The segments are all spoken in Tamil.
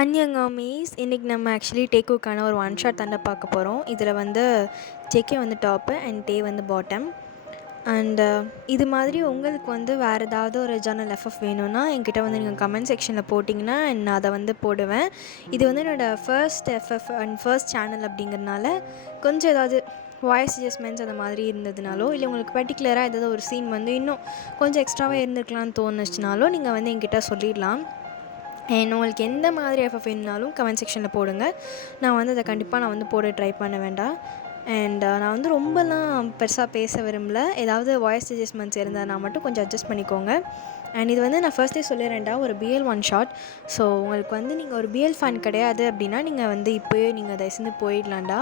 அன்யங்காமீஸ் இன்றைக்கி நம்ம ஆக்சுவலி டேக்குக்கான ஒரு ஒன் ஷாட் தாண்டா பார்க்க போகிறோம். இதில் வந்து ஜேகே வந்து டாப்பு அண்ட் டே வந்து பாட்டம். அண்டு இது மாதிரி உங்களுக்கு வந்து வேறு ஏதாவது ஒரு ஜர்னல் எஃப்எஃப் வேணும்னா என்கிட்ட வந்து நீங்கள் கமெண்ட் செக்ஷனில் போட்டிங்கன்னா நான் அதை வந்து போடுவேன். இது வந்து என்னோடய first FF and first channel அப்படிங்கிறனால கொஞ்சம் ஏதாவது வாய்ஸ் அட்ஜஸ்ட்மெண்ட்ஸ் அந்த மாதிரி இருந்ததுனாலோ இல்லை உங்களுக்கு பர்டிகுலராக ஏதாவது ஒரு சீன் வந்து இன்னும் கொஞ்சம் எக்ஸ்ட்ராவாக இருந்திருக்கலாம்னு தோணுச்சுனாலோ நீங்கள் வந்து என்கிட்ட சொல்லிடலாம். அண்ட் உங்களுக்கு எந்த மாதிரி எஃப்எஃப் வேணுனாலும் கமெண்ட் செக்ஷனில் போடுங்க. நான் வந்து அதை கண்டிப்பாக நான் வந்து போட ட்ரை பண்ண வேண்டாம். அண்ட் நான் வந்து ரொம்பலாம் பெருசாக பேச விரும்பல. ஏதாவது வாய்ஸ் அட்ஜஸ்ட்மெண்ட்ஸ் இருந்தால் மட்டும் கொஞ்சம் அட்ஜஸ்ட் பண்ணிக்கோங்க. அண்ட் இது வந்து நான் ஃபர்ஸ்ட்டே சொல்லிடுறேன்டா, ஒரு பிஎல் ஒன் ஷாட். ஸோ உங்களுக்கு வந்து நீங்கள் ஒரு பிஎல் ஃபேன் கிடையாது அப்படின்னா நீங்கள் வந்து இப்போயே நீங்கள் தயவுசெய்து போயிடலாம்டா.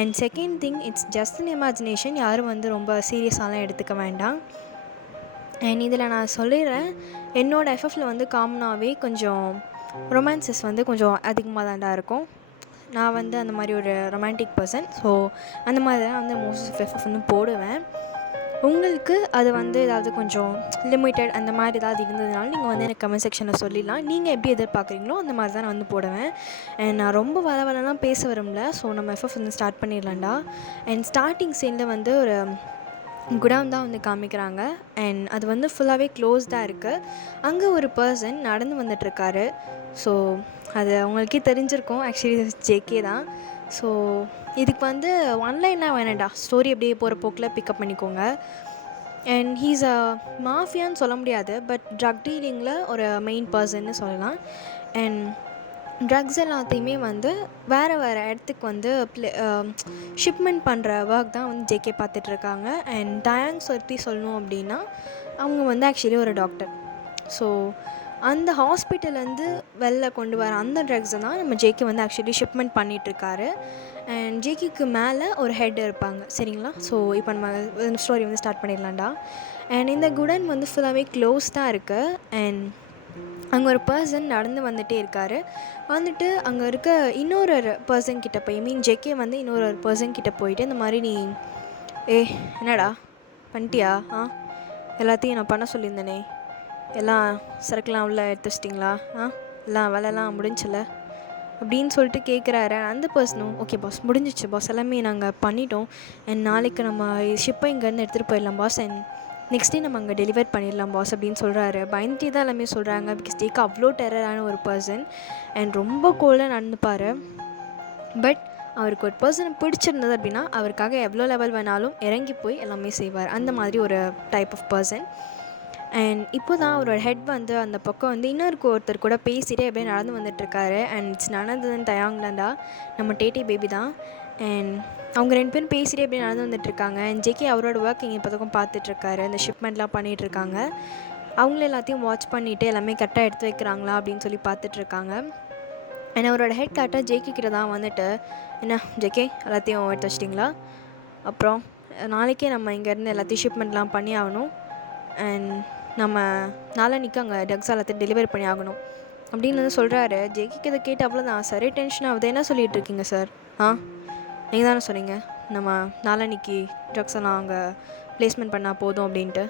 And second thing, it's just an imagination. யாரும் வந்து ரொம்ப சீரியஸாலாம் எடுத்துக்க வேண்டாம். அண்ட் இதில் நான் சொல்லிடுறேன், என்னோடய எஃப்எஃப்பில் வந்து காமனாகவே கொஞ்சம் ரொமான்சஸ் வந்து கொஞ்சம் அதிகமாக தாண்டா இருக்கும். நான் வந்து அந்த மாதிரி ஒரு ரொமான்டிக் பர்சன். ஸோ அந்த மாதிரி தான் வந்து மோஸ்ட் ஆஃப் எஃப்எஃப் வந்து போடுவேன். உங்களுக்கு அது வந்து ஏதாவது கொஞ்சம் லிமிட்டட் அந்த மாதிரி ஏதாவது இருந்ததுனால நீங்கள் வந்து எனக்கு கமெண்ட் செக்ஷனில் சொல்லிடலாம். நீங்கள் எப்படி எதிர்பார்க்குறீங்களோ அந்த மாதிரி தான் நான் வந்து போடுவேன். அண்ட் நான் ரொம்ப வளவலலாம் பேச விரும்பல. ஸோ நம்ம எஃப்எஃப் வந்து ஸ்டார்ட் பண்ணிடலாம்டா. அண்ட் ஸ்டார்டிங் சீனில் வந்து ஒரு குடவுன் தான் வந்து காமிக்கிறாங்க. அண்ட் அது வந்து ஃபுல்லாகவே க்ளோஸ்டாக இருக்குது. அங்கே ஒரு பர்சன் நடந்து வந்துட்டுருக்காரு. ஸோ அது அவங்களுக்கே தெரிஞ்சிருக்கும், ஆக்சுவலி ஜேகே தான். ஸோ இதுக்கு வந்து ஒன்லைனாக வேணாண்டா, ஸ்டோரி அப்படியே போகிற போக்கில் பிக்கப் பண்ணிக்கோங்க. அண்ட் ஹீஸ் அ மாஃபியான்னு சொல்ல முடியாது, பட் ட்ரக் டீலிங்கில் ஒரு மெயின் பர்சன்னு சொல்லலாம். அண்ட் ட்ரக்ஸ் எல்லாத்தையுமே வந்து வேறு வேறு இடத்துக்கு வந்து ஷிப்மெண்ட் பண்ணுற ஒர்க் தான் வந்து ஜேகே பார்த்துட்ருக்காங்க. அண்ட் டயாங் பற்றி சொல்லணும் அப்படின்னா அவங்க வந்து ஆக்சுவலி ஒரு டாக்டர். ஸோ அந்த ஹாஸ்பிட்டல்லேருந்து வெளில கொண்டு வர அந்த ட்ரக்ஸை தான் நம்ம ஜேகே வந்து ஆக்சுவலி ஷிப்மெண்ட் பண்ணிகிட்ருக்காரு. அண்ட் ஜேகேக்கு மேலே ஒரு ஹெட் இருப்பாங்க, சரிங்களா? ஸோ இப்போ நம்ம ஸ்டோரி வந்து ஸ்டார்ட் பண்ணிடலாம்டா. அண்ட் இந்த குடன் வந்து ஃபுல்லாகவே க்ளோஸ் தான் இருக்குது. அண்ட் அங்கே ஒரு பர்சன் நடந்து வந்துகிட்டே இருக்கார். வந்துட்டு அங்கே இருக்க இன்னொரு பர்சன் கிட்டே போய், ஜேகே வந்து இன்னொரு பர்சன் கிட்டே போயிட்டு இந்த மாதிரி, நீ என்னடா பண்ணிட்டியா? எல்லாத்தையும் நான் பண்ண சொல்லியிருந்தேனே, எல்லாம் சரக்குலாம் உள்ள எடுத்து வச்சிட்டிங்களா? எல்லாம் வேலைலாம் முடிஞ்சில்ல அப்படின்னு சொல்லிட்டு கேட்குறாரு. அந்த பர்சனும் ஓகே பாஸ், முடிஞ்சிச்சு பாஸ், எல்லாமே நாங்கள் பண்ணிட்டோம். அண்ட் நாளைக்கு நம்ம ஷிப்பை இங்கேருந்து எடுத்துகிட்டு போயிடலாம் பாஸ். அண்ட் நெக்ஸ்ட் டே நம்ம அங்கே டெலிவர் பண்ணிடலாம் பாஸ் அப்படின்னு சொல்கிறாரு. பயந்துட்டே தான் எல்லாமே சொல்கிறாங்க. பிகாஸ் ஜேகே அவ்வளோ டெரரான ஒரு பர்சன் அண்ட் ரொம்ப கோல்டாக நடந்துப்பார். பட் அவருக்கு ஒரு பர்சனை பிடிச்சிருந்தது அப்படின்னா அவருக்காக எவ்வளோ லெவல் வேணாலும் இறங்கி போய் எல்லாமே செய்வார். அந்த மாதிரி ஒரு டைப் ஆஃப் பர்சன். அண்ட் இப்போ தான் அவரோட ஹெட் வந்து அந்த பக்கம் வந்து ஒருத்தர் கூட பேசிகிட்டே அப்படியே நடந்து வந்துட்டுருக்காரு. அண்ட் இட்ஸ் நடந்ததுன்னு தயாங்லண்டா, நம்ம டேட்டி பேபி தான். அண்ட் அவங்க 2 பேரும் பேசிகிட்டே அப்படியே நடந்து வந்துட்டுருக்காங்க. அண்ட் ஜேகே அவரோட ஒர்க் இங்கே பக்கம் பார்த்துட்ருக்காரு. அந்த ஷிப்மெண்ட்லாம் பண்ணிகிட்ருக்காங்க. அவங்கள எல்லாத்தையும் வாட்ச் பண்ணிவிட்டு எல்லாமே கரெக்டாக எடுத்து வைக்கிறாங்களா அப்படின்னு சொல்லி பார்த்துட்ருக்காங்க. அண்ட் அவரோட ஹெட் கரெக்டாக ஜேகே கிட்ட தான் வந்துட்டு, என்ன ஜேகே எல்லாத்தையும் எடுத்து வச்சிட்டிங்களா? அப்புறம் நாளைக்கே நம்ம இங்கேருந்து எல்லாத்தையும் ஷிப்மெண்ட்லாம் பண்ணி ஆகணும். அண்ட் நம்ம நாளான்னைக்கு அங்கே ட்ரக்ஸ் எல்லாத்தையும் டெலிவரி பண்ணி ஆகணும் அப்படின்னு வந்து சொல்கிறாரு. ஜேகேக்கு இதை கேட்டு அவ்வளோதான், சரி டென்ஷன் ஆகுது. என்ன சொல்லிகிட்டு இருக்கீங்க சார்? நீங்கள் தானே சொன்னீங்க நம்ம நாளான்னைக்கு ட்ரக்ஸ் எல்லாம் அங்கே ப்ளேஸ்மெண்ட் பண்ணால் போதும் அப்படின்ட்டு.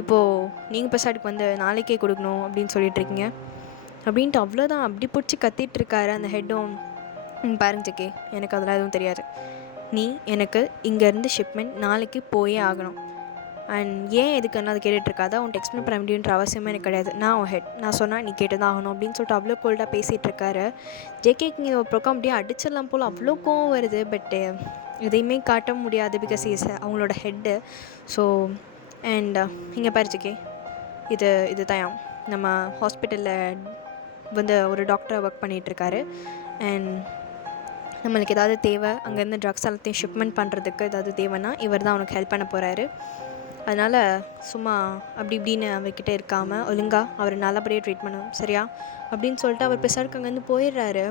இப்போது நீங்கள் பெசாட்டுக்கு வந்து நாளைக்கே கொடுக்கணும் அப்படின்னு சொல்லிகிட்ருக்கீங்க அப்படின்ட்டு அவ்வளோதான். அப்படி பிடிச்சி கத்திகிட்ருக்காரு அந்த ஹெட்டும். பாருங்க ஜேகே, எனக்கு அதெல்லாம் எதுவும் தெரியாது. நீ எனக்கு இங்கேருந்து ஷிப்மெண்ட் நாளைக்கு போயே ஆகணும். அண்ட் ஏன் எதுக்குன்னு அதை கேட்டுட்ருக்காதா, உன்ட்டு எக்ஸ்பிளைன் பண்ண முடியுன்ற அவசியமே எனக்கு கிடையாது. நான் உன் ஹெட், நான் சொன்னால் நீ கேட்டு தான் ஆகணும் அப்படின்னு சொல்லிட்டு அவ்வளோ கோல்டாக பேசிகிட்ருக்காரு. ஜேகேக்கு இங்கே ஒரு பக்கம் அப்படியே அடிச்சிடலாம் போல் அவ்வளோ கோவம் வருது. பட்டு எதையுமே காட்ட முடியாது, பிகாஸ் இஸ் அவங்களோட ஹெட்டு. ஸோ அண்ட் இங்கே பாரு ஜேகே, இது தயாம் நம்ம ஹாஸ்பிட்டலில் வந்து ஒரு டாக்டராக ஒர்க் பண்ணிகிட்ருக்காரு. அண்ட் நம்மளுக்கு ஏதாவது தேவை, அங்கேருந்து ட்ரக்ஸ் எல்லாத்தையும் ஷிப்மெண்ட் பண்ணுறதுக்கு ஏதாவது தேவைன்னா இவர் தான் அவனுக்கு ஹெல்ப் பண்ண போகிறாரு. அதனால் சும்மா அப்படி இப்படின்னு அவர்கிட்ட இருக்காமல் ஒழுங்காக அவர் நல்லபடியாக ட்ரீட் பண்ணணும், சரியா அப்படின்னு சொல்லிட்டு அவர் பெருசாக அங்கேருந்து போயிடுறாரு.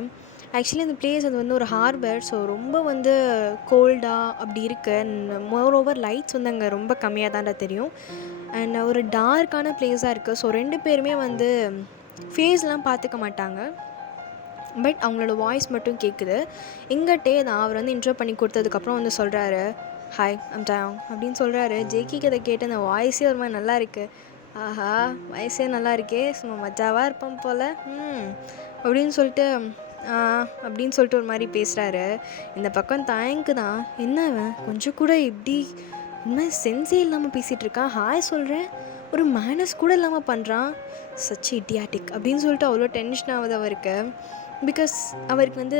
ஆக்சுவலி அந்த பிளேஸ் அது வந்து ஒரு ஹார்பர். ஸோ ரொம்ப வந்து கோல்டாக அப்படி இருக்குது. மோர் ஓவர் லைட்ஸ் வந்து அங்கே ரொம்ப கம்மியாக தான்டா தெரியும். அண்ட் ஒரு டார்க்கான பிளேஸாக இருக்குது. ஸோ 2 பேருமே வந்து ஃபேஸ்லாம் பார்த்துக்க மாட்டாங்க, பட் அவங்களோட வாய்ஸ் மட்டும் கேட்குது. எங்கிட்டே தான் அவர் வந்து இன்ட்ரோ பண்ணி கொடுத்ததுக்கப்புறம் வந்து சொல்கிறாரு, ஹாய் ஐம் டயாங் அப்படின்னு சொல்கிறாரு. ஜேகேக்கு அதை கேட்டு அந்த வாய்ஸே ஒரு மாதிரி நல்லா இருக்குது. ஆஹா, வாய்ஸே நல்லா இருக்கே, சும்மா மஜாவாக இருப்போம் போல். அப்படின்னு சொல்லிட்டு ஆ அப்படின்னு சொல்லிட்டு ஒரு மாதிரி பேசுகிறாரு. இந்த பக்கம் தயங்கு தான், என்ன அவன் கொஞ்சம் கூட இப்படி இனிமேல் சென்ஸே இல்லாமல் பேசிகிட்டு இருக்கான், ஹாய் சொல்கிறேன் ஒரு மேனஸ் கூட இல்லாமல் பண்ணுறான், சச் இடியாட்டிக் அப்படின்னு சொல்லிட்டு அவ்வளோ டென்ஷன் ஆகுது அவருக்கு. பிகாஸ் அவருக்கு வந்து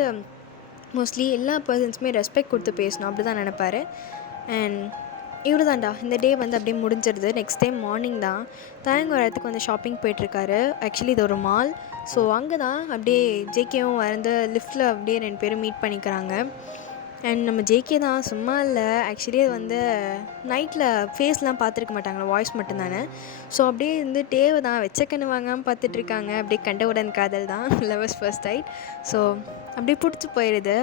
மோஸ்ட்லி எல்லா பர்சன்ஸுமே ரெஸ்பெக்ட் கொடுத்து பேசணும் அப்படி தான் நினைப்பாரு. அண்ட் இவ்வளோ தான்டா இந்த டே வந்து அப்படியே முடிஞ்சிருது. நெக்ஸ்ட் டைம் மார்னிங் தான் தயங்க ஒரு இடத்துக்கு வந்து ஷாப்பிங் போயிட்டுருக்காரு. ஆக்சுவலி இது ஒரு மால். ஸோ அங்கே தான் அப்படியே ஜேகேவும் வந்து லிஃப்ட்டில் அப்படியே 2 பேரும் மீட் பண்ணிக்கிறாங்க. அண்ட் நம்ம ஜேகே தான் சும்மா இல்லை, ஆக்சுவலி அது வந்து நைட்டில் ஃபேஸ்லாம் பார்த்துருக்க மாட்டாங்களா, வாய்ஸ் மட்டும்தானே. ஸோ அப்படியே வந்து டேவை தான் வெச்சக்கண்ணு வாங்காமல் பார்த்துட்ருக்காங்க. அப்படியே கண்டவுடன் காதல் தான், லவ்வர்ஸ் ஃபர்ஸ்ட் டைட். ஸோ அப்படியே பிடிச்சி போயிடுது.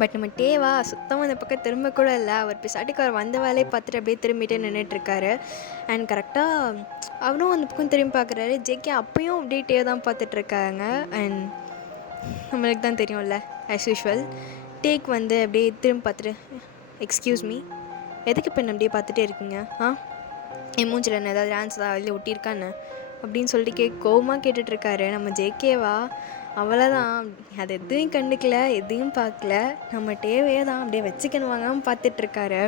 பட் நம்ம டேவா சுத்தமாக அந்த பக்கம் திரும்ப கூட இல்லை. அவர் பிசாட்டுக்கு அவர் வந்த வேலையை பார்த்துட்டு அப்படியே திரும்பிட்டே நின்றுட்டுருக்காரு. அண்ட் கரெக்டாக அவரும் அந்த பக்கம் திரும்பி பார்க்குறாரு. ஜேகே அப்பயும் அப்படியே டே தான் பார்த்துட்ருக்காங்க. அண்ட் நம்மளுக்கு தான் தெரியும்ல, ஆஸ் யூஷுவல் டேக் வந்து அப்படியே திரும்பி பார்த்துட்டு, எக்ஸ்கியூஸ் மீ, எதுக்கு இப்போ அப்படியே பார்த்துட்டே இருக்கீங்க? என் மூஞ்சில் என்ன ஏதாவது டான்ஸ் தான் வெளியே ஒட்டியிருக்கான்னு அப்படின்னு சொல்லிட்டு கோவமாக கேட்டுட்ருக்காரு. நம்ம ஜேகேவா அவ்வளோதான், அது எதையும் கண்டுக்கல, எதையும் பார்க்கல, நம்ம டேவையே தான் அப்படியே வச்சுக்கணும் வாங்காமல் பார்த்துட்ருக்காரு.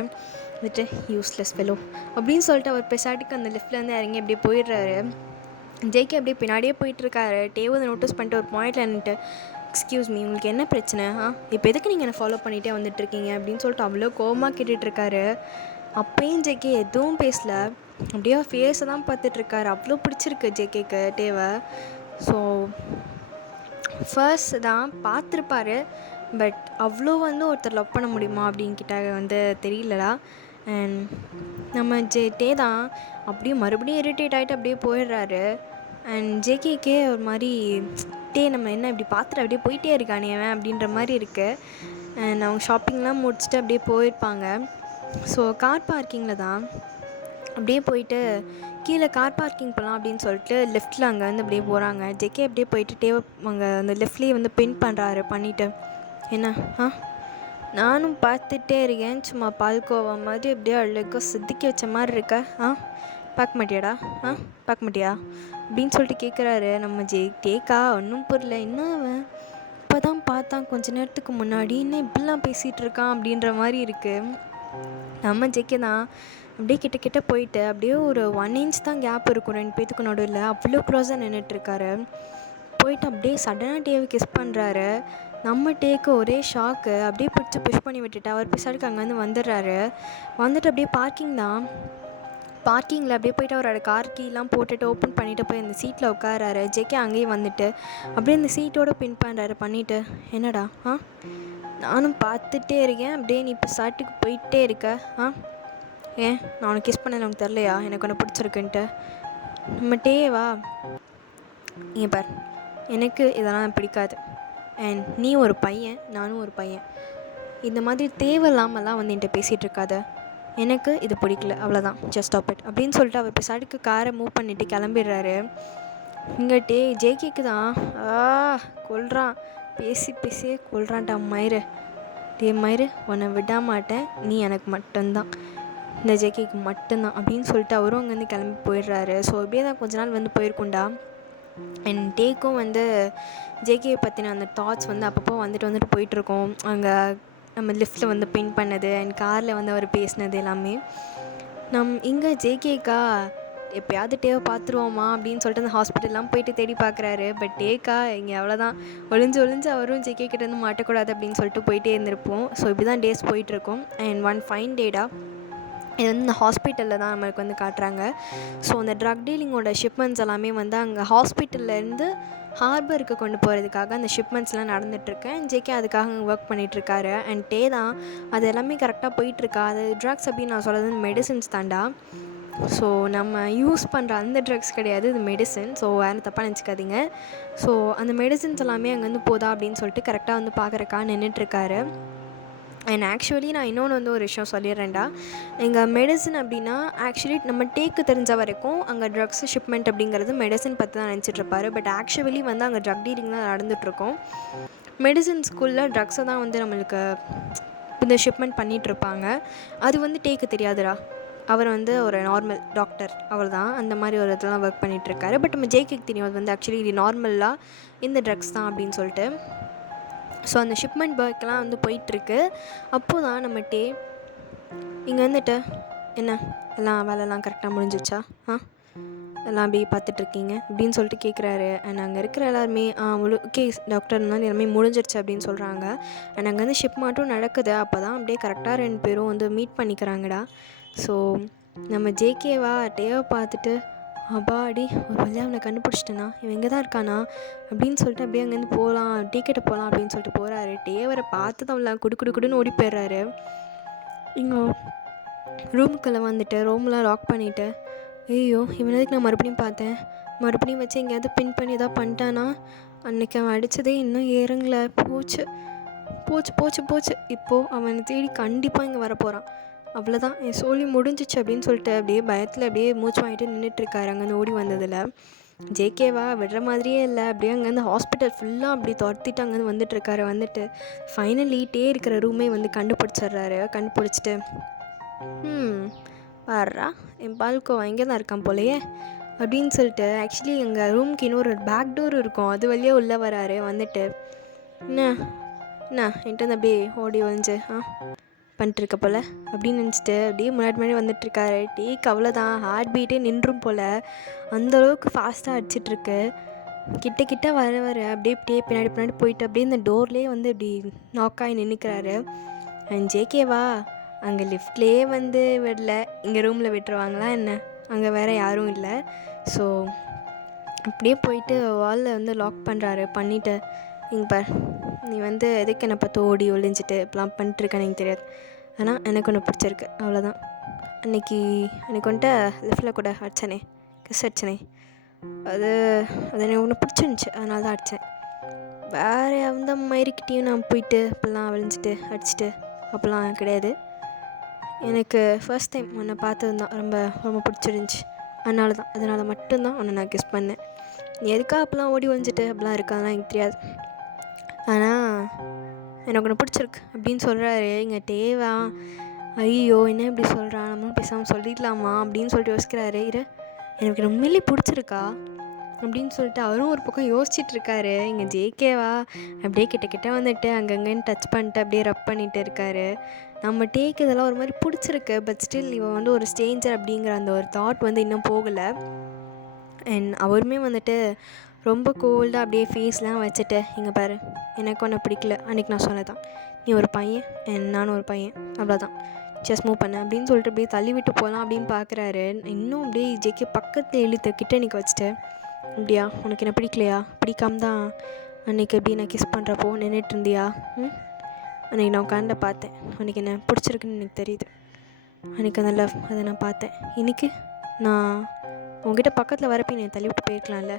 வந்துட்டு யூஸ்லெஸ் ஃபெலோ அப்படின்னு சொல்லிட்டு அவர் பெசாட்டுக்கு அந்த லிஃப்ட்லேருந்து இறங்கி அப்படியே போயிடுறாரு. ஜேகே அப்படியே பின்னாடியே போயிட்டுருக்காரு. டேவை அதை நோட்டீஸ் பண்ணிட்டு ஒரு பாயிண்டில் நின்றுட்டு, எக்ஸ்கியூஸ் மீ, உங்களுக்கு என்ன பிரச்சனை? இப்போ எதுக்கு நீங்கள் என்னை ஃபாலோ பண்ணிகிட்டே வந்துட்டுருக்கீங்க அப்படின்னு சொல்லிட்டு அவ்வளோ கோவமாக கேட்டுட்ருக்காரு. அப்பயும் ஜேகே எதுவும் பேசல, அப்படியே ஃபேஸை தான் பார்த்துட்ருக்காரு. அவ்வளோ பிடிச்சிருக்கு ஜேகேக்கு டேவை. ஸோ ஃபர்ஸ்ட் தான் பார்த்துருப்பாரு, பட் அவ்வளோ வந்து ஒருத்தர் லவ் பண்ண முடியுமா அப்படின்கிட்ட வந்து தெரியலடா. அண்ட் நம்ம டே தான் அப்படியே மறுபடியும் இரிட்டேட் ஆகிட்டு அப்படியே போயிடுறாரு. அண்ட் ஜேகேக்கே ஒரு மாதிரி, டே நம்ம என்ன இப்படி பார்த்துட்டு அப்படியே போயிட்டே இருக்கானே அவன் அப்படின்ற மாதிரி இருக்குது. அண்ட் அவங்க ஷாப்பிங்லாம் முடிச்சுட்டு அப்படியே போயிருப்பாங்க. ஸோ கார் பார்க்கிங்கில் தான் அப்படியே போயிட்டு கீழே கார் பார்க்கிங் போகலாம் அப்படின்னு சொல்லிட்டு லிஃப்ட்டில் அங்கே வந்து அப்படியே போகிறாங்க. ஜேகே அப்படியே போயிட்டு டேவை அங்கே அந்த லிஃப்ட்லேயே வந்து பின் பண்ணுறாரு. பண்ணிவிட்டு, என்ன நானும் பார்த்துட்டே இருக்கேன், சும்மா பால்கோவா மாதிரி அப்படியே அழகாக சித்திக்கி வச்ச மாதிரி இருக்க, பார்க்க மாட்டியாடா, பார்க்க மாட்டியா அப்படின்னு சொல்லிட்டு கேட்குறாரு. நம்ம டேக்கா ஒன்றும் புரியல, என்ன அவன் இப்போ தான் பார்த்தான் கொஞ்ச நேரத்துக்கு முன்னாடி, இன்னும் இப்படிலாம் பேசிகிட்டு இருக்கான் அப்படின்ற மாதிரி இருக்குது. நம்ம ஜேகே தான் அப்படியே கிட்ட போயிட்டு அப்படியே ஒரு 1 inch தான் கேப் இருக்கும் 2 பேத்துக்கு நடுவில், அவ்வளோ க்ளோஸாக நின்றுட்டுருக்காரு. போயிட்டு அப்படியே சடனாக டேவை கிஸ் பண்ணுறாரு. நம்ம டேக்கு ஒரே ஷாக்கு, அப்படியே பிடிச்சி புஷ் பண்ணி விட்டுட்டு அவர் பிசாடுக்கு அங்கேருந்து வந்துடுறாரு. வந்துட்டு அப்படியே பார்க்கிங்கில் அப்படியே போய்ட்டு அவரோட கார் கீலாம் போட்டுட்டு ஓப்பன் பண்ணிவிட்டு போய் அந்த சீட்டில் உட்காராரு. ஜேகே அங்கேயே வந்துட்டு அப்படியே அந்த சீட்டோடு பின் பண்ணுறாரு. பண்ணிவிட்டு, என்னடா நானும் பார்த்துட்டே இருக்கேன், அப்படியே நீ இப்போ சாட்டுக்கு போயிட்டே இருக்க, ஏன் நான் உனக்கு கிஸ் பண்ணல உனக்கு தெரிலையா எனக்கு ஒன்று பிடிச்சிருக்குன்ட்டு? நம்ம டேவா, இங்கே பார், எனக்கு இதெல்லாம் பிடிக்காது. அண்ட் நீ ஒரு பையன், நானும் ஒரு பையன், இந்த மாதிரி தேவையில்லாமலாம் வந்து என்கிட்ட பேசிகிட்டு இருக்காத, எனக்கு இது பிடிக்கல, அவ்வளோதான், ஜஸ்ட் ஸ்டாப் இட் அப்படின்னு சொல்லிட்டு அவர் பிசாடுக்கு காரை மூவ் பண்ணிவிட்டு கிளம்பிடுறாரு. இங்கே ஜேகேக்கு தான் கொல்றான், பேசியே கொல்றான்டா மயிறு. மயிறு, உன்னை விட மாட்டேன், நீ எனக்கு மட்டும்தான், இந்த ஜேகேக்கு மட்டும்தான் அப்படின்னு சொல்லிட்டு அவரும் அங்கேருந்து கிளம்பி போயிடுறாரு. ஸோ இப்படியே தான் கொஞ்ச நாள் வந்து போயிருக்குண்டா. அண்ட் டேக்கும் வந்து ஜேகேயை பற்றின அந்த தாட்ஸ் வந்து அப்பப்போ வந்துட்டு போயிட்டுருக்கோம். அங்கே நம்ம லிஃப்ட்டில் வந்து பின் பண்ணது அண்ட் காரில் வந்து அவர் பேசினது எல்லாமே. இங்கே ஜேகேக்கா எப்போயாவது டேவை பார்த்துருவோமா அப்படின்னு சொல்லிட்டு அந்த ஹாஸ்பிட்டல்லாம் போயிட்டு தேடி பார்க்குறாரு. பட் டேக்கா இங்கே அவ்வளோதான், ஒளிஞ்சு அவரும் ஜேகே கிட்டேருந்து மாட்டக்கூடாது அப்படின்னு சொல்லிட்டு போயிட்டே இருந்திருப்போம். ஸோ இப்படி தான் டேஸ் போயிட்டுருக்கோம். அண்ட் ஒன் ஃபைன் டேடா இது வந்து இந்த ஹாஸ்பிட்டலில் தான் நம்மளுக்கு வந்து காட்டுறாங்க. ஸோ அந்த ட்ரக் டீலிங்கோட ஷிப்மெண்ட்ஸ் எல்லாமே வந்து அங்கே ஹாஸ்பிட்டல்லேருந்து ஹார்பருக்கு கொண்டு போகிறதுக்காக அந்த ஷிப்மெண்ட்ஸ்லாம் நடந்துகிட்ருக்கேன். ஜேகே அதுக்காக ஒர்க் பண்ணிகிட்ருக்காரு. அண்ட் டே தான் அது எல்லாமே கரெக்டாக போயிட்டுருக்கா. அது ட்ரக்ஸ் அப்படின்னு நான் சொல்கிறது மெடிசின்ஸ் தாண்டா. ஸோ நம்ம யூஸ் பண்ணுற அந்த ட்ரக்ஸ் கிடையாது, இது மெடிசன். ஸோ வேறு தப்பாக நினச்சிக்காதீங்க. ஸோ அந்த மெடிசின்ஸ் எல்லாமே அங்கேருந்து போதா அப்படின்னு சொல்லிட்டு கரெக்டாக வந்து பார்க்குறக்கா நின்றுட்டுருக்காரு. அண்ட் ஆக்சுவலி நான் இன்னொன்று வந்து ஒரு விஷயம் சொல்லிடுறேன்டா. இங்கே மெடிசன் அப்படின்னா ஆக்சுவலி நம்ம டேக்கு தெரிஞ்ச வரைக்கும் அங்கே ட்ரக்ஸ் ஷிப்மெண்ட் அப்படிங்கிறது மெடிசன் பற்றி தான் நினச்சிட்ருப்பாரு. பட் ஆக்சுவலி வந்து அங்கே ட்ரக் டீலிங் தான் நடந்துகிட்ருக்கோம். மெடிசன் ஸ்கூலில் ட்ரக்ஸை தான் வந்து நம்மளுக்கு இந்த ஷிப்மெண்ட் பண்ணிகிட்ருப்பாங்க. அது வந்து டேக்கு தெரியாதுடா. அவர் வந்து ஒரு நார்மல் டாக்டர் அவ்வளோதான். அந்த மாதிரி ஒரு இதெல்லாம் ஒர்க் பண்ணிகிட்ருக்காரு. பட் நம்ம ஜேகேக்கு தெரியும் அது வந்து ஆக்சுவலி இது நார்மலாக இந்த ட்ரக்ஸ் தான் அப்படின்னு சொல்லிட்டு. ஸோ அந்த ஷிப்மெண்ட் ஒர்க்கெலாம் வந்து போயிட்டுருக்கு. அப்போது தான் நம்ம இங்கே வந்துட்டு என்ன எல்லாம் வேலைலாம் கரெக்டாக முடிஞ்சிச்சா எல்லாம் அப்படியே பார்த்துட்ருக்கீங்க அப்படின்னு சொல்லிட்டு கேட்குறாரு. அண்ட் அங்கே இருக்கிற எல்லாருமே ஓகே டாக்டர் இருந்தாலும் எல்லாமே முடிஞ்சிருச்சு அப்படின்னு சொல்கிறாங்க. அண்ட் அங்கே வந்து ஷிப் மட்டும் நடக்குது. அப்போ தான் அப்படியே கரெக்டாக 2 பேரும் வந்து மீட் பண்ணிக்கிறாங்கடா. ஸோ நம்ம ஜேகேவா டேவை பார்த்துட்டு அப்பாடி ஒரு வழியாக அவனை கண்டுபிடிச்சிட்டேனா, இவன் இங்கே தான் இருக்கானா அப்படின்னு சொல்லிட்டு அப்படியே அங்கேருந்து போகலாம், டிக்கெட்டை போகலாம் அப்படின்னு சொல்லிட்டு போகிறாரு. டேவரை பார்த்து தான் அவன் குடுக்குன்னு ஓடி போயிடுறாரு. இங்கே ரூமுக்குள்ளே வந்துட்டு ரூம்லாம் லாக் பண்ணிவிட்டு, ஐயோ இவன் எதுக்கு நான் மறுபடியும் பார்த்தேன், மறுபடியும் வச்சு எங்கேயாவது பின் பண்ணி எதாவது பண்ணிட்டானா, அன்றைக்கி அவன் அடித்ததே இன்னும் ஏறுங்கள, போச்சு போச்சு போச்சு போச்சு இப்போது அவனை தேடி கண்டிப்பாக இங்கே வரப்போகிறான், அவ்வளோதான் என் சோழி முடிஞ்சிச்சு அப்படின்னு சொல்லிட்டு அப்படியே பயத்தில் அப்படியே மூச்சு வாங்கிட்டு நின்றுட்டுருக்காரு அங்கேருந்து ஓடி வந்ததில். ஜேகேவா விடுற மாதிரியே இல்லை, அப்படியே அங்கேருந்து ஹாஸ்பிட்டல் ஃபுல்லாக அப்படி துரத்திட்டு அங்கேருந்து வந்துட்டுருக்காரு. வந்துட்டு ஃபைனலி இருக்கிற ரூமே வந்து கண்டுபிடிச்சிட்றாரு. கண்டுபிடிச்சிட்டு வர்றா என் பால்கோ இங்கே தான் இருக்கான் போலையே அப்படின்னு சொல்லிட்டு, ஆக்சுவலி எங்கள் ரூமுக்கு இன்னொரு பேக் டோர் இருக்கும், அது வழியாக உள்ளே வராரு. வந்துட்டு என்ன என்கிட்ட வந்து அப்படியே ஓடி ஒழிஞ்சு பண்ணிட்டுருக்க போல் அப்படின்னு நினச்சிட்டு அப்படியே முன்னாடி வந்துட்டுருக்காரு. டேக்கு அவ்வளோதான், ஹார்ட் பீட்டே நின்றும் போல், அந்தளவுக்கு ஃபாஸ்ட்டாக அடிச்சிட்ருக்கு. கிட்ட வர அப்படியே பின்னாடி போயிட்டு அப்படியே இந்த டோர்லேயே வந்து இப்படி நாக்காகி நின்றுக்கிறாரு. அண்ட் ஜேகேவா அங்கே லிஃப்ட்லேயே வந்து விடல, இங்கே ரூமில் விட்டுருவாங்களா என்ன, அங்கே வேறு யாரும் இல்லை. ஸோ அப்படியே போயிட்டு வாலில் வந்து லாக் பண்ணுறாரு. பண்ணிவிட்டு இங்கே பார், நீ வந்து எதுக்கு என்னை பார்த்து ஓடி ஒளிஞ்சிட்டு இப்படிலாம் பண்ணிட்டுருக்கேன்னு எனக்கு தெரியாது, ஆனால் எனக்கு ஒன்று பிடிச்சிருக்கு அவ்வளோதான். அன்றைக்கி வந்துட்டு லிஃப்ட்டில் கூட அடிச்சனே, கிஸ் அடிச்சனே, அது எனக்கு ஒன்று பிடிச்சிருந்துச்சி, அதனால தான் அடித்தேன். வேறு எந்த மயிருக்கிட்டேயும் நான் போயிட்டு இப்படிலாம் விழிஞ்சிட்டு அடிச்சுட்டு அப்படிலாம் கிடையாது. எனக்கு ஃபர்ஸ்ட் டைம் உன்னை பார்த்தது தான் ரொம்ப பிடிச்சிருந்துச்சி, அதனால மட்டும்தான் உன்னை நான் கிஸ் பண்ணேன். நீ எதுக்காக அப்போலாம் ஓடி ஒழிஞ்சிட்டு அப்படிலாம் இருக்காதுலாம் எனக்கு தெரியாது, ஆனால் எனக்கு ஒன்று பிடிச்சிருக்கு அப்படின்னு சொல்கிறாரு. இங்கே டேவா ஐயோ என்ன இப்படி சொல்கிறான், நம்மளும் பேசாமல் சொல்லிடலாமா அப்படின்னு சொல்லிட்டு யோசிக்கிறாரு. எனக்கு உண்மையிலே பிடிச்சிருக்கா அப்படின்னு சொல்லிட்டு அவரும் ஒரு பக்கம் யோசிச்சுட்ருக்காரு. இங்கே ஜேகேவா அப்படியே கிட்ட வந்துட்டு அங்கங்கன்னு டச் பண்ணிட்டு அப்படியே ரப் பண்ணிகிட்டு இருக்காரு. நம்ம டேக்கு இதெல்லாம் ஒரு மாதிரி பிடிச்சிருக்கு, பட் ஸ்டில் இவன் வந்து ஒரு ஸ்ட்ரேஞ்சர் அப்படிங்கிற அந்த ஒரு தாட் வந்து இன்னும் போகலை. அண்ட் அவருமே வந்துட்டு ரொம்ப கோல்டாக அப்படியே ஃபேஸ்லாம் வச்சுட்டு, இங்கே பாரு எனக்கு ஒன்று பிடிக்கல, அன்றைக்கி நான் சொன்னதான், நீ ஒரு பையன் அண்ட் நானும் ஒரு பையன், அவ்வளோதான், ஜஸ்ட் மூவ் பண்ண அப்படின்னு சொல்லிட்டு அப்படியே தள்ளி விட்டு போகலாம் அப்படின்னு பார்க்குறாரு. இன்னும் அப்படியே ஜேகே பக்கத்தில் இழுத்து கிட்ட நிற்க வச்சுட்டு, அப்படியா உனக்கு என்ன பிடிக்கலையா, பிடிக்காம தான் அன்றைக்கி எப்படி நான் கிஸ் பண்ணுறப்போ நின்றுட்டு இருந்தியா, அன்றைக்கி நான் உட்காண்ட பார்த்தேன், அன்றைக்கி என்ன பிடிச்சிருக்குன்னு எனக்கு தெரியுது, அன்றைக்கி அந்த லவ் அதை நான் பார்த்தேன், இன்றைக்கி நான் உங்ககிட்ட பக்கத்தில் வரப்போ என்னை தள்ளி விட்டு போயிருக்கலாம்ல,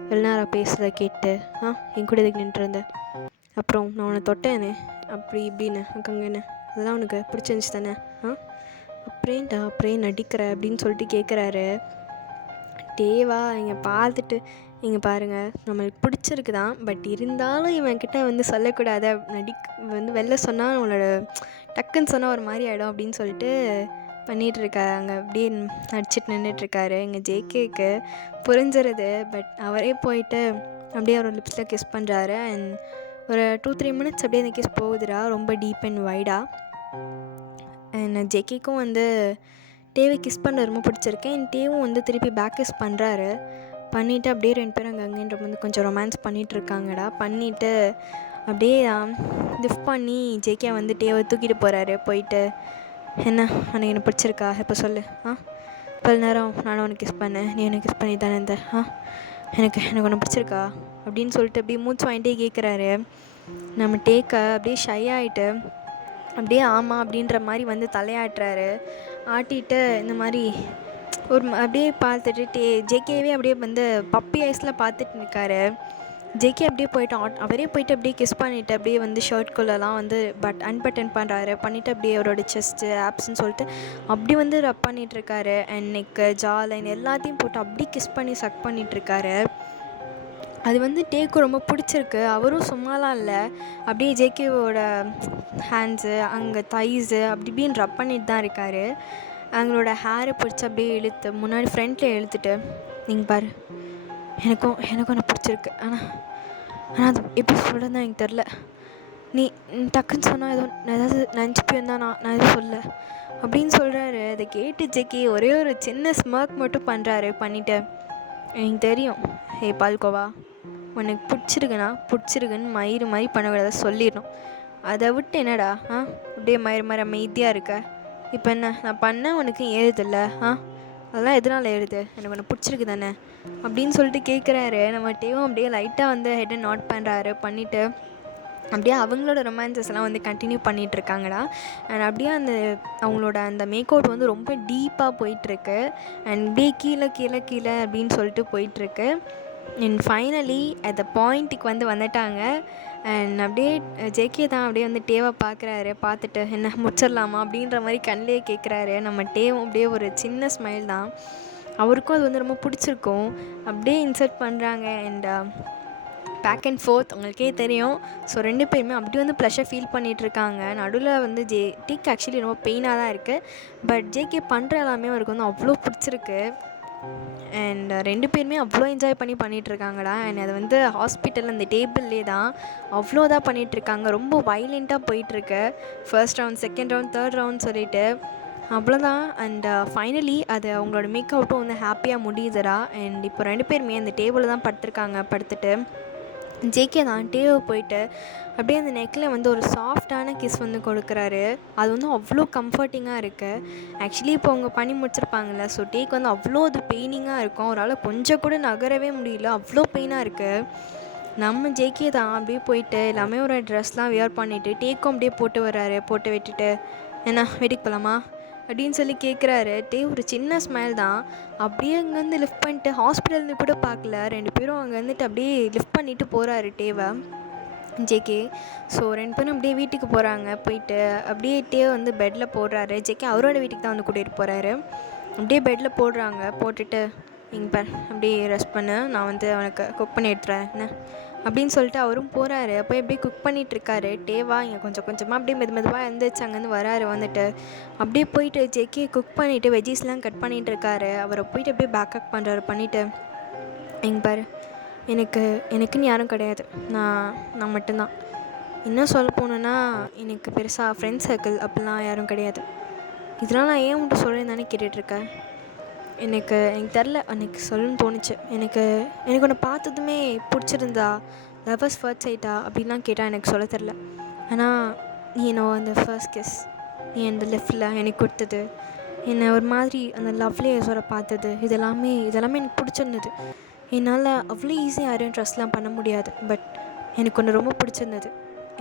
எவ்வளோ நேரம் பேசுகிறத கேட்டு என் கூட இதுக்கு நின்றுருந்தேன், அப்புறம் நான் உன்னை தொட்டேனே அப்படி இப்படின்னு அங்கங்கன்னு, அதெல்லாம் உனக்கு பிடிச்சிருந்துச்சி தானே, அப்படியே நடிக்கிற அப்படின்னு சொல்லிட்டு கேட்குறாரு. டேவா இங்கே பார்த்துட்டு, இங்கே பாருங்கள் நம்மளுக்கு பிடிச்சிருக்கு தான், பட் இருந்தாலும் இவன்கிட்ட வந்து சொல்லக்கூடாது, வந்து வெளில சொன்னால் அவனோட டக்குன்னு சொன்னால் ஒரு மாதிரி ஆகிடும் அப்படின்னு சொல்லிட்டு பண்ணிகிட்ருக்காரு. அங்கே அப்படியே நடிச்சிட்டு நின்றுட்டுருக்காரு. எங்கள் ஜேகேக்கு புரிஞ்சிருது, பட் அவரே போயிட்டு அப்படியே அவரோட லிப்ஸில் கிஸ் பண்ணுறாரு. அண்ட் ஒரு 2-3 மினிட்ஸ் அப்படியே அந்த கிஸ் போகுதுடா, ரொம்ப டீப் அண்ட் வைடாக. அண்ட் ஜேகேக்கும் வந்து டேவை கிஸ் பண்ண ரொம்ப பிடிச்சிருக்கு. என் டேவும் வந்து திருப்பி பேக் கிஸ் பண்ணுறாரு. பண்ணிவிட்டு அப்படியே 2 பேரும் அங்கேன்ற வந்து கொஞ்சம் ரொமான்ஸ் பண்ணிகிட்ருக்காங்கடா. பண்ணிவிட்டு அப்படியே லிஃப்ட் பண்ணி ஜேகே வந்து டேவை தூக்கிட்டு போகிறாரு. போயிட்டு என்ன உனக்கு என்ன பிடிச்சிருக்கா இப்போ சொல்லு, பல நேரம் நானும் உனக்கு கிஸ் பண்ணேன், நீ எனக்கு கிஸ் பண்ணி தானே இருந்த, எனக்கு ஒன்று பிடிச்சிருக்கா அப்படின்னு சொல்லிட்டு அப்படியே மூச்சு வாங்கிட்டே கேட்குறாரு. நம்ம டேக்க அப்படியே ஷை ஆகிட்டு அப்படியே ஆமாம் அப்படின்ற மாதிரி வந்து தலையாட்டுறாரு. ஆட்டிட்டு இந்த மாதிரி ஒரு அப்படியே பார்த்துட்டு ஜேகேவே அப்படியே வந்து பப்பி ஐஸில் பார்த்துட்டு நிற்காரு. ஜேகே அப்படியே போய்ட்டு அவரே போய்ட்டு அப்படியே கிஸ் பண்ணிவிட்டு அப்படியே வந்து ஷர்ட்குள்ளெல்லாம் வந்து அன்பட்டன் பண்ணுறாரு. பண்ணிவிட்டு அப்படியே அவரோட செஸ்ட்டு ஆப்ஸ்ன்னு சொல்லிட்டு அப்படி வந்து ரப் பண்ணிகிட்ருக்காரு. அண்ட் நெக்கு ஜாலைன் எல்லாத்தையும் போட்டு அப்படி கிஸ் பண்ணி சக் பண்ணிகிட்ருக்காரு. அது வந்து டேக்கு ரொம்ப பிடிச்சிருக்கு. அவரும் சும்மாலாம் இல்லை, அப்படியே ஜேகேவோட ஹேண்ட்ஸு அங்கே தைஸு அப்படி இப்படின்னு ரப் பண்ணிட்டு தான் இருக்கார். அவங்களோட ஹேரை பிடிச்சி அப்படியே இழுத்து முன்னாடி ஃப்ரண்ட்டில் இழுத்துட்டு, நீங்கள் பாரு, எனக்கும் உன்னை பிடிச்சிருக்கு, ஆனால் அது எப்படி சொல்கிறதுன்னு எனக்கு தெரில. நீ டக்குன்னு சொன்னால் ஏதாவது நினச்சிப்பியோன்னு தான் நான் எதுவும் சொல்ல அப்படின்னு சொல்கிறாரு. அதை கேட்டு ஜெக்கி ஒரே ஒரு சின்ன ஸ்மர்க் மட்டும் பண்ணுறாரு. பண்ணிவிட்டு, எனக்கு தெரியும் பால்கோவா, உனக்கு பிடிச்சிருக்குன்னு மயிறு மாதிரி பண்ணக்கூடாது, சொல்லிடணும். அதை விட்டு என்னடா அப்படியே மயிறு அமைதியாக இருக்க. இப்போ என்ன நான் பண்ணேன் உனக்கு ஏறுதில்ல? அதெல்லாம் எதனால் ஏறுது? எனக்கு ஒன்று பிடிச்சிருக்கு தானே அப்படின்னு சொல்லிட்டு கேட்குறாரு. நம்ம டேவும் அப்படியே லைட்டாக வந்து ஹெட்டை நாட் பண்ணுறாரு. பண்ணிவிட்டு அப்படியே அவங்களோட ரொமான்சஸ்லாம் வந்து கண்டினியூ பண்ணிகிட்ருக்காங்கடா. அண்ட் அப்படியே அவங்களோட அந்த மேக் அவுட் வந்து ரொம்ப டீப்பாக போயிட்டுருக்கு. அண்ட் அப்படியே கீழே அப்படின்னு சொல்லிட்டு போயிட்டுருக்கு. அண்ட் ஃபைனலி அட் த பாயிண்ட்டுக்கு வந்து வந்துட்டாங்க. அண்ட் அப்படியே ஜேகே தான் அப்படியே வந்து டேவை பார்க்குறாரு. பார்த்துட்டு என்ன முடிச்சிடலாமா அப்படின்ற மாதிரி கண்ணிலே கேட்குறாரு. நம்ம டேவும் அப்படியே ஒரு சின்ன ஸ்மைல் தான். அவருக்கும் அது வந்து ரொம்ப பிடிச்சிருக்கும். அப்படியே இன்சர்ட் பண்ணுறாங்க. அண்ட் பேக் அண்ட் ஃபோர்த் உங்களுக்கே தெரியும். ஸோ 2 பேருமே அப்படி வந்து ப்ளஷர் ஃபீல் பண்ணிகிட்ருக்காங்க. நடுவில் வந்து டீக்கு ஆக்சுவலி ரொம்ப பெயினாக தான் இருக்குது. பட் ஜேகே பண்ணுற எல்லாமே அவருக்கு வந்து அவ்வளோ பிடிச்சிருக்கு. அண்ட் 2 பேருமே அவ்வளோ என்ஜாய் பண்ணிகிட்ருக்காங்கடா. அண்ட் அது வந்து ஹாஸ்பிட்டல் அந்த டேபிள்லே தான் அவ்வளோ தான் பண்ணிகிட்ருக்காங்க. ரொம்ப வைலண்ட்டாக போயிட்டுருக்கு. First round, second round, third round சொல்லிவிட்டு அவ்வளோதான். அண்ட் ஃபைனலி அது அவங்களோட மேக் அவுட்டும் வந்து ஹாப்பியாக முடியுதுடா. அண்ட் இப்போ 2 பேருமே அந்த டேபிளில் தான் படுத்துட்டு ஜேகே தான் டேவை போயிட்டு அப்படியே அந்த நெக்கில் வந்து ஒரு சாஃப்டான கிஸ் வந்து கொடுக்குறாரு. அது வந்து அவ்வளோ கம்ஃபர்டிங்காக இருக்குது. ஆக்சுவலி இப்போ அவங்க பண்ணி முடிச்சிருப்பாங்கள்ல. ஸோ டேக்கு வந்து அவ்வளோ அது பெயினிங்காக இருக்கும். அவரால் கொஞ்சம் கூட நகரவே முடியல, அவ்வளோ பெயினாக இருக்குது. நம்ம ஜேகே தான் அப்படியே போயிட்டு எல்லாமே ஒரு ட்ரெஸ்லாம் வியர் பண்ணிவிட்டு டேக்கும் அப்படியே போட்டு வர்றாரு. போட்டு விட்டுட்டு என்ன வீட்டுக்கு போகலாமா அப்படின்னு சொல்லி கேட்குறாரு. டே ஒரு சின்ன ஸ்மைல் தான். அப்படியே அங்கேருந்து லிஃப்ட் பண்ணிட்டு ஹாஸ்பிட்டல்னு கூட பார்க்கல. 2 பேரும் அங்கே வந்துட்டு அப்படியே லிஃப்ட் பண்ணிவிட்டு போகிறாரு டேவை ஜேகே. ஸோ 2 பேரும் அப்படியே வீட்டுக்கு போகிறாங்க. போயிட்டு அப்படியே டே வந்து பெட்டில் போடுறாரு. ஜேகே அவரோட வீட்டுக்கு தான் வந்து கூட்டிகிட்டு போகிறாரு. அப்படியே பெட்டில் போடுறாங்க. போட்டுட்டு இங்கே பார் அப்படியே ரெஸ்ட் பண்ணு, நான் வந்து அவனுக்கு குக் பண்ணி எடுத்துறேன் என்ன அப்படின்னு சொல்லிட்டு அவரும் போகிறாரு. அப்போ எப்படியே குக் பண்ணிகிட்ருக்காரு. டேவா இங்கே கொஞ்சமாக அப்படியே மெதுவாக எழுந்திரிச்சு அங்கேருந்து வராரு. வந்துட்டு அப்படியே போயிட்டு ஜேகே குக் பண்ணிவிட்டு வெஜ்ஜீஸ்லாம் கட் பண்ணிகிட்ருக்காரு. அவரை போயிட்டு அப்படியே பேக்கப் பண்ணுறாரு. பண்ணிவிட்டு இங்கே பாரு, எனக்குன்னு யாரும் கிடையாது, நான் மட்டும்தான். இன்னும் சொல்ல போனேன்னா எனக்கு பெருசாக ஃப்ரெண்ட்ஸ் சர்க்கிள் அப்படிலாம் யாரும் கிடையாது. இதெல்லாம் நான் ஏன் மட்டும் சொல்கிறேன்னு தானே கேட்டுட்ருக்கேன். எனக்கு தெரில, அன்றைக்கி சொல்லணும்னு தோணுச்சு. எனக்கு உன்னை பார்த்ததுமே பிடிச்சிருந்தா, லவ்வர்ஸ் ஃபர்ஸ்ட் சைட்டா அப்படின்லாம் கேட்டால் எனக்கு சொல்ல தெரில. ஆனால் நீ அந்த ஃபர்ஸ்ட் கிஸ், நீ அந்த லெஃப்டில் எனக்கு கொடுத்தது, என்னை ஒரு மாதிரி அந்த லவ்லியஸோட பார்த்தது, இதெல்லாமே எனக்கு பிடிச்சிருந்தது. என்னால் அவ்வளோ ஈஸியாக யாரையும் ட்ரஸ்ட்லாம் பண்ண முடியாது. பட் எனக்கு ஒன்று ரொம்ப பிடிச்சிருந்தது.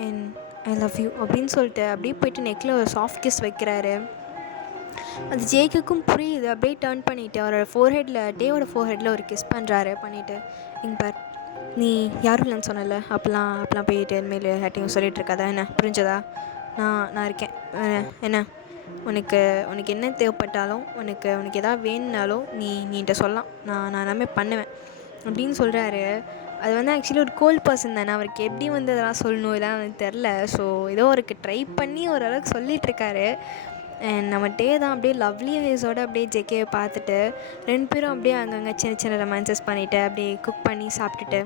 அண்ட் ஐ லவ் யூ அப்படின்னு சொல்லிட்டு அப்படியே போய்ட்டு நெக்கில் ஒரு சாஃப்ட் கிஸ் வைக்கிறாரு. அது ஜேக்குக்கும் புரியுது. அப்படியே டர்ன் பண்ணிவிட்டு அவரோட டேவோட ஃபோர்ஹெட்டில் ஒரு கிஸ் பண்ணுறாரு. பண்ணிவிட்டு இங்கே பார், நீ யாரும் இல்லைன்னு சொன்னல, அப்போலாம் போயிட்டு இனிமேல் யார்ட்டையும் சொல்லிகிட்டு இருக்காதா என்ன, புரிஞ்சதா? நான் இருக்கேன் என்ன, உனக்கு என்ன தேவைப்பட்டாலும், உனக்கு எதாவது வேணும்னாலும் நீ என்கிட்ட சொல்லலாம், நான் எல்லாமே பண்ணுவேன் அப்படின்னு சொல்கிறாரு. அது வந்து ஆக்சுவலி ஒரு கோல்ட் பர்சன் தானே, அவருக்கு எப்படி வந்து அதெல்லாம் சொல்லணும் இதெல்லாம் எனக்கு தெரில. ஸோ ஏதோ அவருக்கு ட்ரை பண்ணி ஓரளவுக்கு சொல்லிகிட்ருக்காரு. அண்ட் நம்ம டே தான் அப்படியே லவ்லி ஐஸோடு அப்படியே ஜேகேவை பார்த்துட்டு 2 பேரும் அப்படியே அங்கங்கே சின்ன ரொமான்சஸ் பண்ணிவிட்டு அப்படியே குக் பண்ணி சாப்பிட்டுட்டு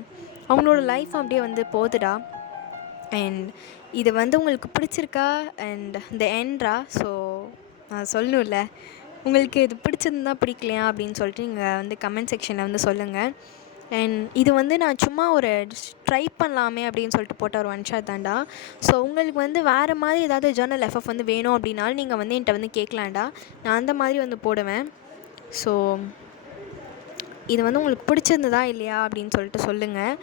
அவங்களோட லைஃப் அப்படியே வந்து போகுதுடா. அண்ட் இது வந்து உங்களுக்கு பிடிச்சிருக்கா? அண்ட் இந்த எண்ட்ரா. ஸோ நான் சொல்லணும்ல, உங்களுக்கு இது பிடிச்சிருந்தா பிடிக்கலையா அப்படின்னு சொல்லிட்டு நீங்கள் வந்து கமெண்ட் செக்ஷனில் வந்து சொல்லுங்கள். அண்ட் இது வந்து நான் சும்மா ஒரு ட்ரை பண்ணலாமே அப்படின்னு சொல்லிட்டு போட்ட ஒரு ஒன் ஷாட் தான்டா. ஸோ உங்களுக்கு வந்து வேறு மாதிரி ஏதாவது ஜர்னல் எஃப்எஃப் வந்து வேணும் அப்படின்னாலும் நீங்கள் வந்து என்கிட்ட வந்து கேட்கலான்டா, நான் அந்த மாதிரி வந்து போடுவேன். ஸோ இது வந்து உங்களுக்கு பிடிச்சிருந்ததா இல்லையா அப்படின்னு சொல்லிட்டு சொல்லுங்கள்.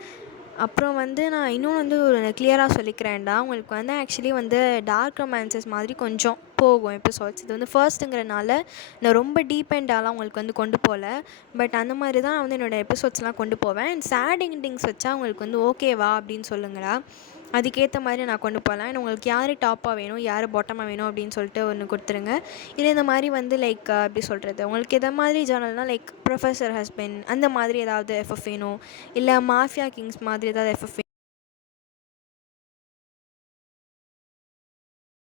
அப்புறம் வந்து நான் இன்னும் வந்து ஒரு கிளியராக சொல்லிக்கிறேன்டா. உங்களுக்கு வந்து ஆக்சுவலி வந்து டார்க் ரொமான்சஸ் மாதிரி கொஞ்சம் போகும் எபிசோட்ஸ். இது வந்து ஃபர்ஸ்ட்டுங்கிறனால நான் ரொம்ப டீப் எண்டாலாம் உங்களுக்கு வந்து கொண்டு போகல. பட் அந்த மாதிரி தான் வந்து என்னோடய எபிசோட்ஸ்லாம் கொண்டு போவேன். அண்ட் சேட் எண்டிங்ஸ் வச்சா உங்களுக்கு வந்து ஓகேவா அப்படின்னு சொல்லுங்கடா. அதுக்கேற்ற மாதிரி நான் கொண்டு போகலாம். அண்ட் உங்களுக்கு யார் டாப்பாக வேணும், யார் பாட்டமாக வேணும் அப்படின்னு சொல்லிட்டு ஒன்று கொடுத்துருங்க. இல்லை இந்த மாதிரி வந்து லைக் எப்படி சொல்கிறது, உங்களுக்கு எதை மாதிரி ஜானல்னால் லைக் ப்ரொஃபஸர் ஹஸ்பண்ட் அந்த மாதிரி ஏதாவது எஃப்எஃப் வேணும், இல்லை மாஃபியா கிங்ஸ் மாதிரி ஏதாவது எஃப்எஃப்